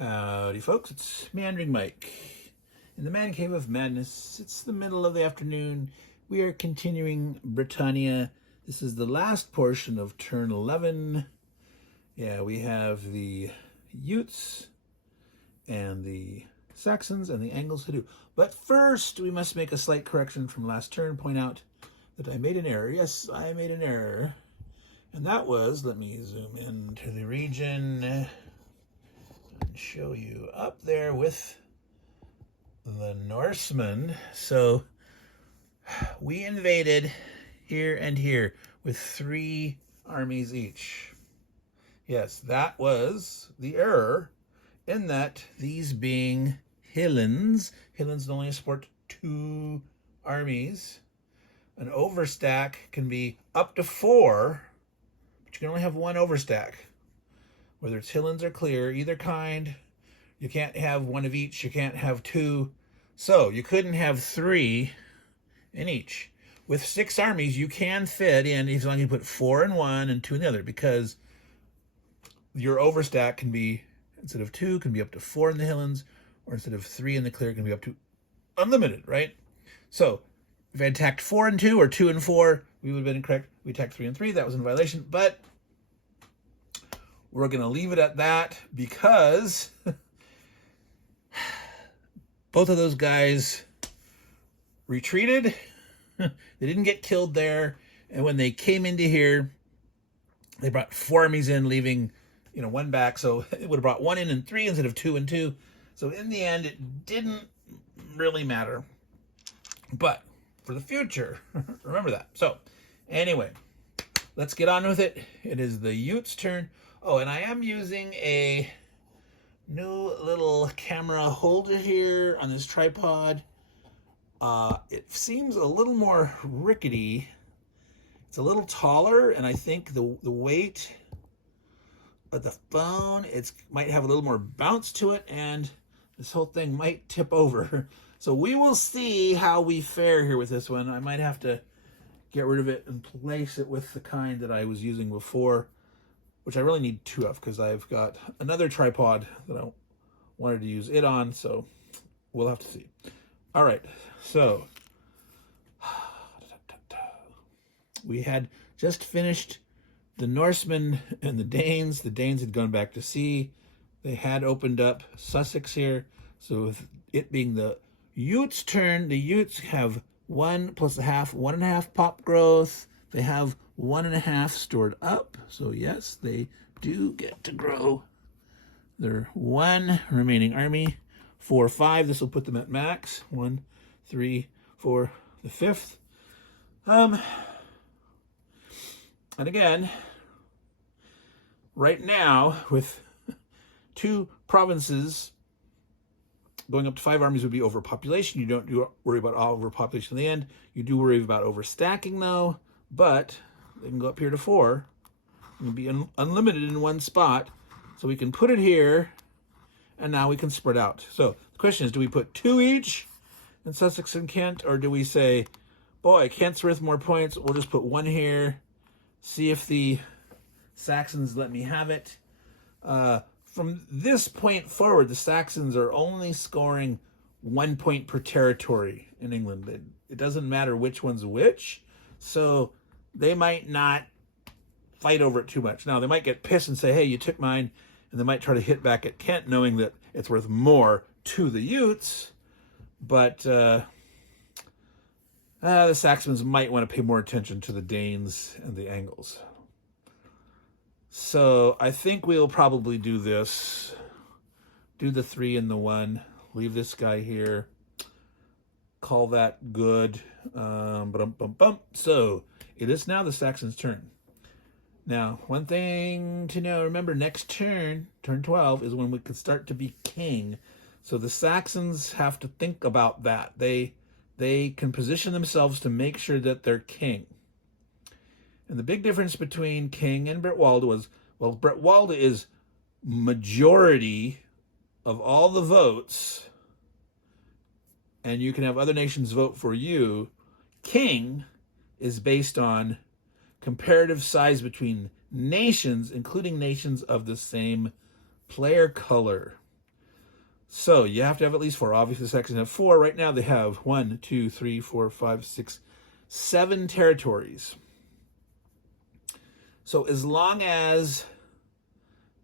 Howdy folks, it's Meandering Mike. In the Man Cave of Madness, it's the middle of the afternoon. We are continuing Britannia. This is the last portion of turn 11. Yeah, we have the Utes and the Saxons and the Angles to do. But first, we must make a slight correction from last turn, point out that I made an error. Yes, I made an error. And that was, let me zoom into the region and show you up there with the Norsemen. So we invaded here and here with 3 armies each. Yes, that was the error, in that these being Hillens only support 2 armies. An overstack can be up to 4, but you can only have 1 overstack. Whether it's Hillens or clear, either kind, you can't have 1 of each, you can't have 2. So you couldn't have 3 in each. With 6 armies, you can fit in, as long as you put 4 in one and 2 in the other, because your overstack can be, instead of 2, can be up to 4 in the Hillens, or instead of 3 in the clear, can be up to unlimited, right? So if I attacked 4 and 2 or 2 and 4, we would have been incorrect. We attacked 3 and 3, that was in violation, but we're going to leave it at that because both of those guys retreated. They didn't get killed there. And when they came into here, they brought 4 armies in, leaving, 1 back. So it would have brought 1 in and 3 instead of 2 and 2. So in the end, it didn't really matter. But for the future, remember that. So anyway, let's get on with it. It is the Utes' turn. Oh, and I am using a new little camera holder here on this tripod. It seems a little more rickety. It's a little taller, and I think the weight of the phone, it might have a little more bounce to it, and this whole thing might tip over. So we will see how we fare here with this one. I might have to get rid of it and place it with the kind that I was using before, which I really need 2 of, because I've got another tripod that I wanted to use it on, so we'll have to see. All right, so we had just finished the Norsemen and the Danes. The Danes had gone back to sea. They had opened up Sussex here, so with it being the Utes' turn, the Utes have 1 plus a half, 1.5 pop growth. They have 1.5 stored up, so yes, they do get to grow their 1 remaining army. 4, 5, this will put them at max. 1, 3, 4, the 5th. And again, right now, with 2 provinces, going up to 5 armies would be overpopulation. You don't worry about overpopulation in the end. You do worry about overstacking, though, but they can go up here to 4 and be unlimited in 1 spot. So we can put it here, and now we can spread out. So the question is, do we put 2 each in Sussex and Kent, or do we say, boy, Kent's worth more points, we'll just put 1 here, see if the Saxons let me have it. From this point forward, the Saxons are only scoring 1 point per territory in England. It doesn't matter which one's which, so they might not fight over it too much. Now, they might get pissed and say, hey, you took mine, and they might try to hit back at Kent, knowing that it's worth more to the Utes, but the Saxons might want to pay more attention to the Danes and the Angles. So I think we'll probably do this. Do the 3 and the 1. Leave this guy here. Call that good. So it is now the Saxons' turn. Now, one thing to know, remember, next turn, turn 12, is when we can start to be king. So the Saxons have to think about that. They can position themselves to make sure that they're king. And the big difference between king and Bretwalda was, well, Bretwalda is majority of all the votes, and you can have other nations vote for you. King is based on comparative size between nations, including nations of the same player color. So you have to have at least 4. Obviously, the Saxons have 4. Right now they have 1, 2, 3, 4, 5, 6, 7 territories. So as long as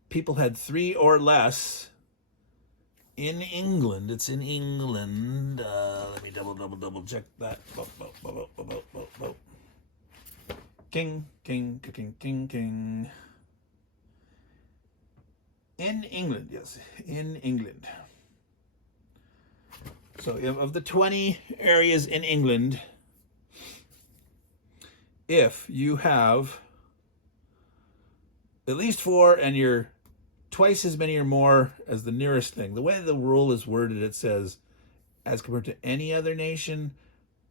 people had 3 or less in England, it's in England. Let me double check that. King. In England, yes, in England. So of the 20 areas in England, if you have at least 4 and you're twice as many or more as the nearest thing, the way the rule is worded, it says as compared to any other nation,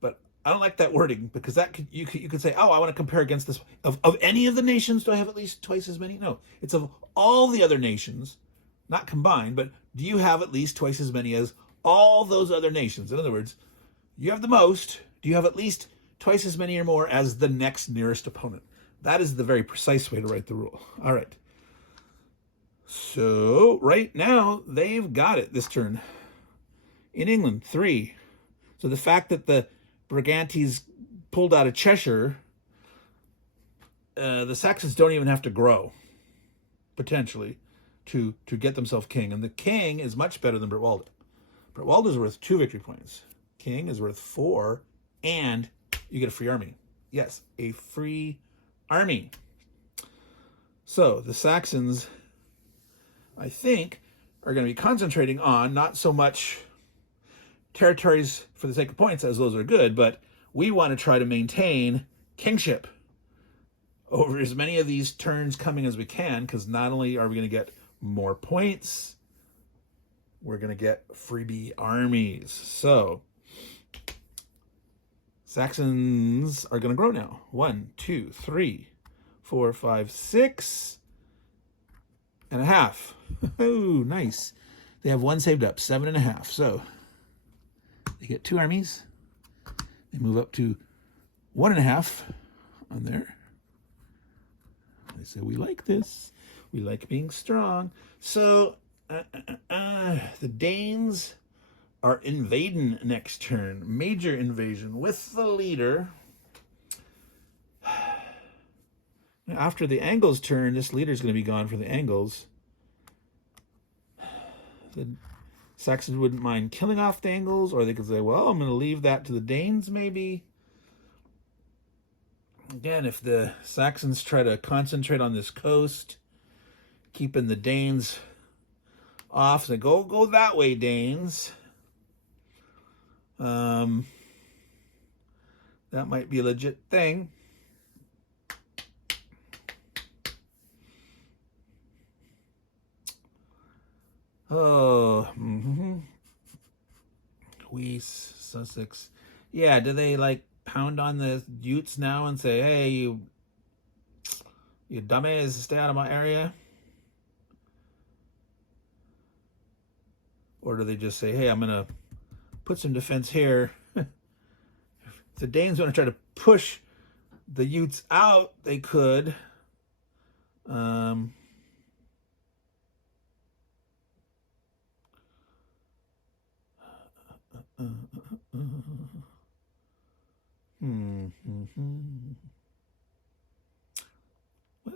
but I don't like that wording because that you could say, oh, I want to compare against this. Of any of the nations, do I have at least twice as many? No, it's of all the other nations, not combined, but do you have at least twice as many as all those other nations? In other words, you have the most. Do you have at least twice as many or more as the next nearest opponent? That is the very precise way to write the rule. All right. So right now they've got it this turn. In England, 3. So the fact that the Brigantes pulled out of Cheshire, the Saxons don't even have to grow, potentially, to get themselves king. And the king is much better than Britwalda. Britwalda is worth 2 victory points. King is worth 4, and you get a free army. Yes, a free army. So the Saxons, I think, are going to be concentrating on not so much territories for the sake of points, as those are good, but we want to try to maintain kingship over as many of these turns coming as we can, because not only are we going to get more points, we're going to get freebie armies. So Saxons are going to grow now. 1, 2, 3, 4, 5, 6 and a half. Oh, nice. They have 1 saved up, 7.5. So they get 2 armies. They move up to 1.5 on there. They say, we like this. We like being strong. So the Danes are invading next turn. Major invasion with the leader. After the Angles turn, this leader's going to be gone for the Angles. The Saxons wouldn't mind killing off the Angles, or they could say, well, I'm going to leave that to the Danes, maybe. Again, if the Saxons try to concentrate on this coast, keeping the Danes off, so go that way, Danes. That might be a legit thing. Oh, Weiss, Sussex. Yeah, do they like pound on the Utes now and say, hey, you dumbass, stay out of my area? Or do they just say, hey, I'm going to put some defense here? If the Danes want to try to push the Utes out, they could. Well,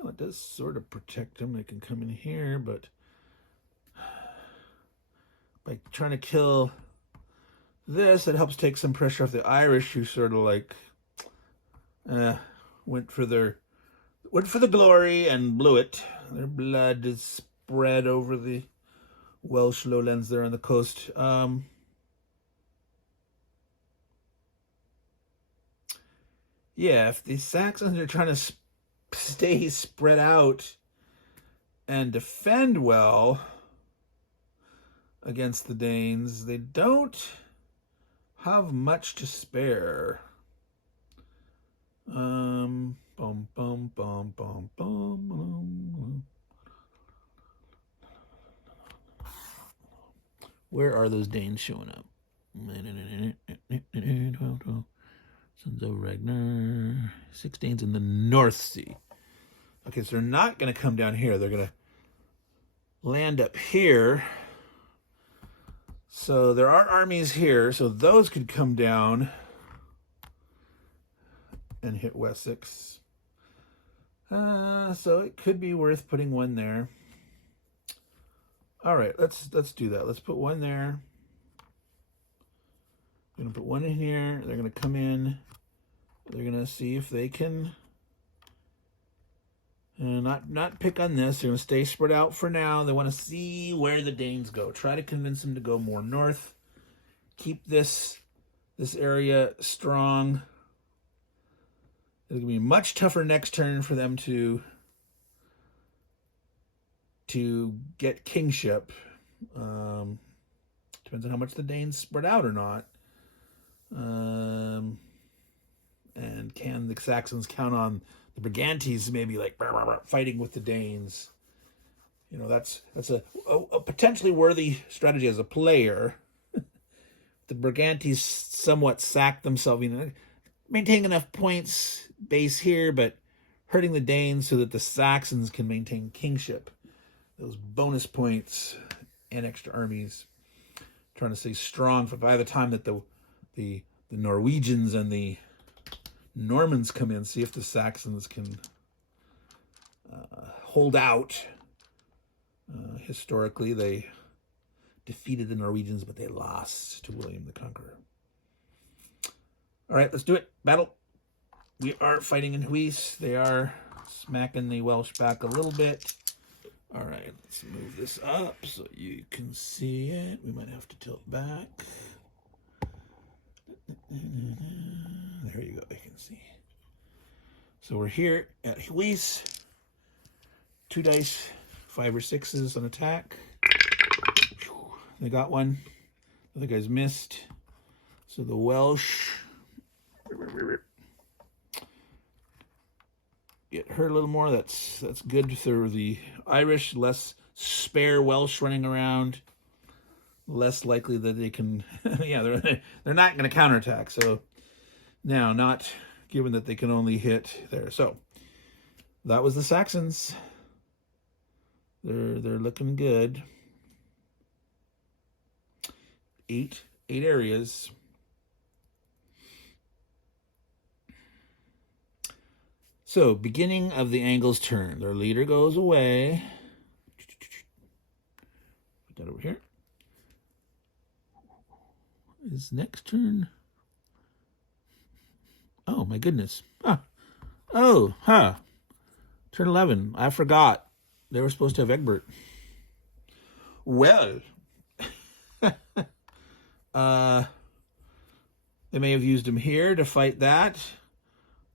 it does sort of protect them. They can come in here, but by trying to kill this, it helps take some pressure off the Irish, who sort of like went for the glory and blew it. Their blood is spread over the Welsh lowlands there on the coast. Yeah, if the Saxons are trying to stay spread out and defend well against the Danes, they don't have much to spare. Where are those Danes showing up? Sons of Ragnar. 6 Danes in the North Sea. Okay, so they're not going to come down here. They're going to land up here. So there are armies here, so those could come down and hit Wessex. So it could be worth putting one there. All right, let's do that. Let's put one there. I'm gonna put one in here. They're gonna come in. They're gonna see if they can not pick on this. They're gonna stay spread out for now. They want to see where the Danes go. Try to convince them to go more north. Keep this area strong. It's gonna be much tougher next turn for them to get kingship. Depends on how much the Danes spread out or not. And can the Saxons count on the Brigantes maybe like fighting with the Danes? You know, that's a potentially worthy strategy as a player. The Brigantes somewhat sack themselves, you know, maintaining enough points base here, but hurting the Danes so that the Saxons can maintain kingship. Those bonus points and extra armies, trying to stay strong for by the time that the Norwegians and the Normans come in, see if the Saxons can hold out. Historically, they defeated the Norwegians, but they lost to William the Conqueror. All right, let's do it. Battle. We are fighting in Huis. They are smacking the Welsh back a little bit. All right, let's move this up so you can see it. We might have to tilt back. There you go, you can see. So we're here at Huis. 2 dice, 5 or 6s on attack. They got one. The other guy's missed. So the Welsh get hurt a little more. That's good for the Irish. Less spare Welsh running around. Less likely that they can. Yeah, they're not going to counterattack. So now, not given that they can only hit there. So that was the Saxons. They're looking good. 8 areas. So, beginning of the Angles' turn. Their leader goes away. Put that over here. His next turn. Oh, my goodness. Huh. Oh, huh. Turn 11. I forgot. They were supposed to have Egbert. Well. They may have used him here to fight that.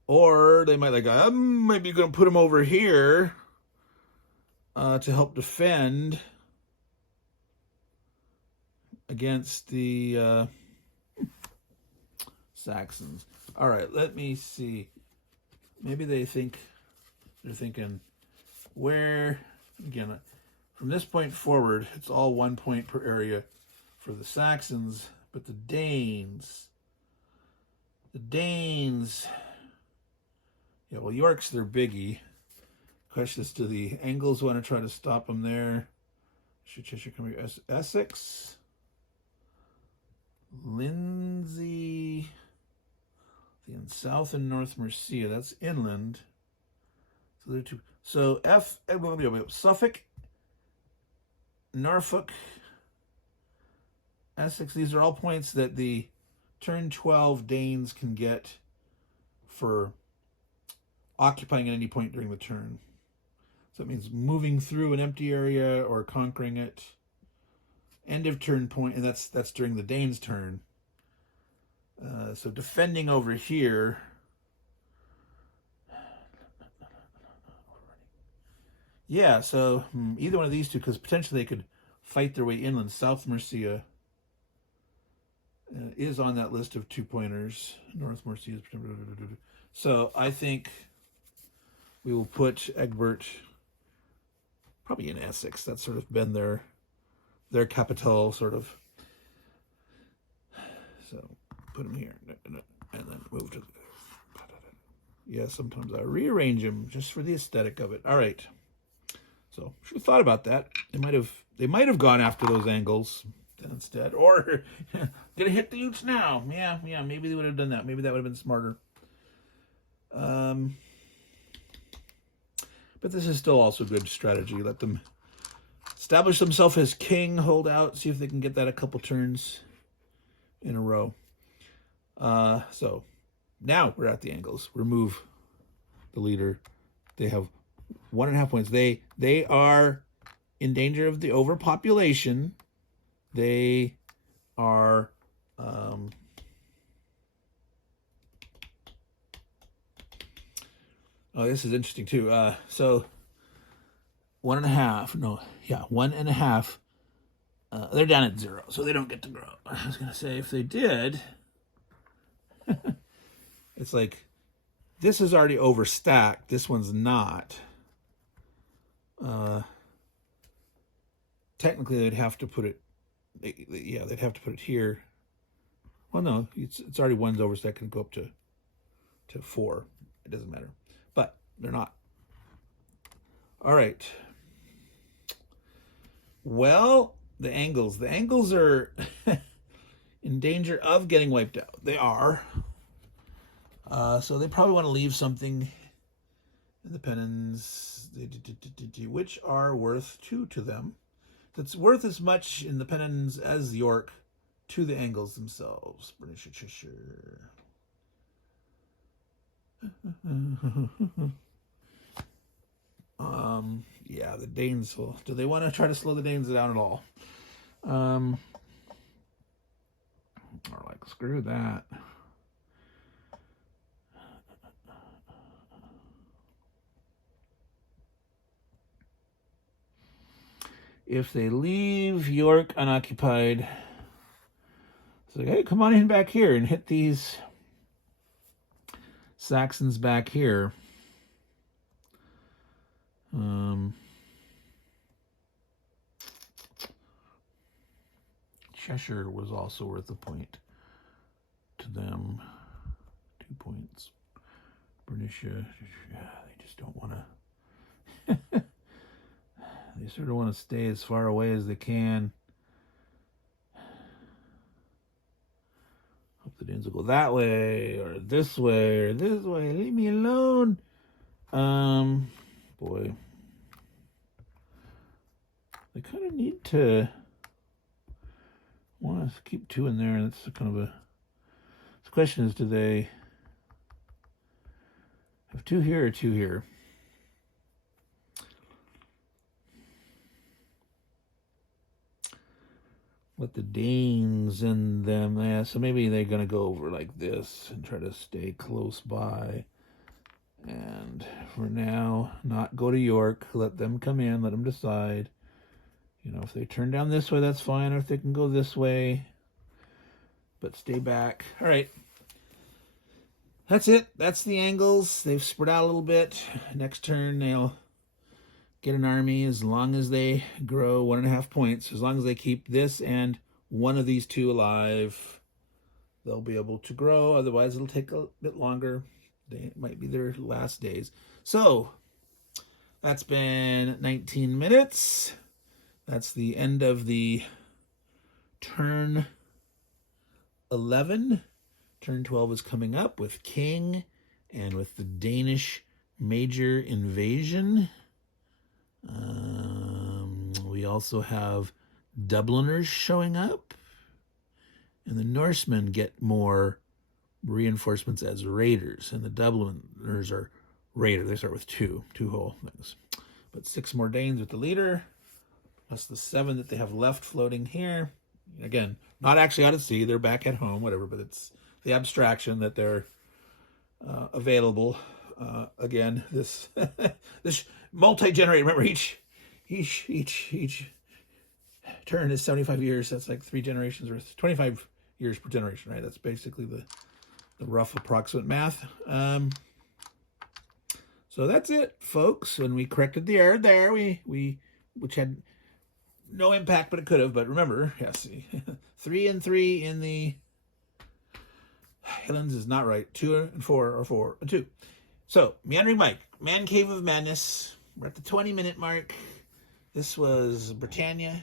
Or they might like, maybe you're going to put him over here to help defend against the Saxons. All right, let me see. Maybe they're thinking, where, again, from this point forward, it's all 1 point per area for the Saxons, but the Danes, yeah, well, York's their biggie. Question is, do the Angles want to try to stop them there? Cheshire come here. Essex, Lindsey, in South and North Mercia. That's inland. So they're two. So Suffolk, Norfolk, Essex. These are all points that the turn 12 Danes can get for occupying at any point during the turn. So it means moving through an empty area or conquering it. End of turn point, and that's during the Danes' turn. So defending over here. Yeah, so either one of these two, because potentially they could fight their way inland. South Mercia is on that list of 2-pointers. North Mercia is. So I think we will put Egbert probably in Essex. That's sort of been their capital, sort of. So put him here, and then move to. Yeah, sometimes I rearrange him just for the aesthetic of it. All right. So should have thought about that. They might have gone after those Angles. then instead. Or gonna hit the Utes now. Yeah, maybe they would have done that. Maybe that would have been smarter. But this is still also good strategy. Let them establish themselves as king, hold out, see if they can get that a couple turns in a row. So now we're at the angles. Remove the leader. They have 1.5 points. They are in danger of the overpopulation. They are oh, this is interesting too. So 1.5. No, yeah, 1.5. They're down at 0, so they don't get to grow. I was gonna say if they did, it's like this is already overstacked. This one's not. Technically, they'd have to put it. Yeah, they'd have to put it here. Well, no, it's already one's overstacked. Can go up to 4. It doesn't matter, but they're not. All right. Well, the angles are in danger of getting wiped out. They are. So they probably want to leave something in the pennons, which are worth 2 to them. That's worth as much in the pennons as York to the angles themselves. British Cheshire. Yeah, the Danes will. Do they want to try to slow the Danes down at all? Or like, screw that. If they leave York unoccupied, it's like, hey, come on in back here and hit these Saxons back here. Cheshire was also worth a point to them. 2 points. Britannia, they just don't want to. They sort of want to stay as far away as they can. Hope the Danes will go that way, or this way, or this way. Leave me alone. Boy. They kind of need to want to keep 2 in there. That's kind of a... The question is, do they have 2 here or 2 here? Let the Danes in them. Yeah, so maybe they're going to go over like this and try to stay close by. And for now, not go to York. Let them come in. Let them decide. You know, if they turn down this way, that's fine. Or if they can go this way. But stay back. All right. That's it. That's the angles. They've spread out a little bit. Next turn, they'll get an army as long as they grow 1.5 points. As long as they keep this and one of these 2 alive, they'll be able to grow. Otherwise, it'll take a bit longer. It might be their last days. So that's been 19 minutes. That's the end of the turn 11. Turn 12 is coming up with King and with the Danish major invasion. We also have Dubliners showing up. And the Norsemen get more reinforcements as raiders. And the Dubliners are raiders. They start with 2 whole things. But 6 more Danes with the leader. Plus the 7 that they have left floating here. Again, not actually out at sea. They're back at home, whatever. But it's the abstraction that they're available. Again, this this multi-generate. Remember, each turn is 75 years. That's like 3 generations, or 25 years per generation, right? That's basically the rough approximate math. So that's it, folks. And we corrected the error there. Which had no impact, but it could have. But remember, yes, 3 and 3 in the Highlands is not right. 2 and 4 or 4 and 2. So, Meandering Mike, Man Cave of Madness. We're at the 20-minute mark. This was Britannia.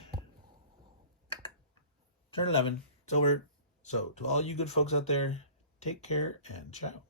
Turn 11. It's over. So to all you good folks out there, take care and ciao.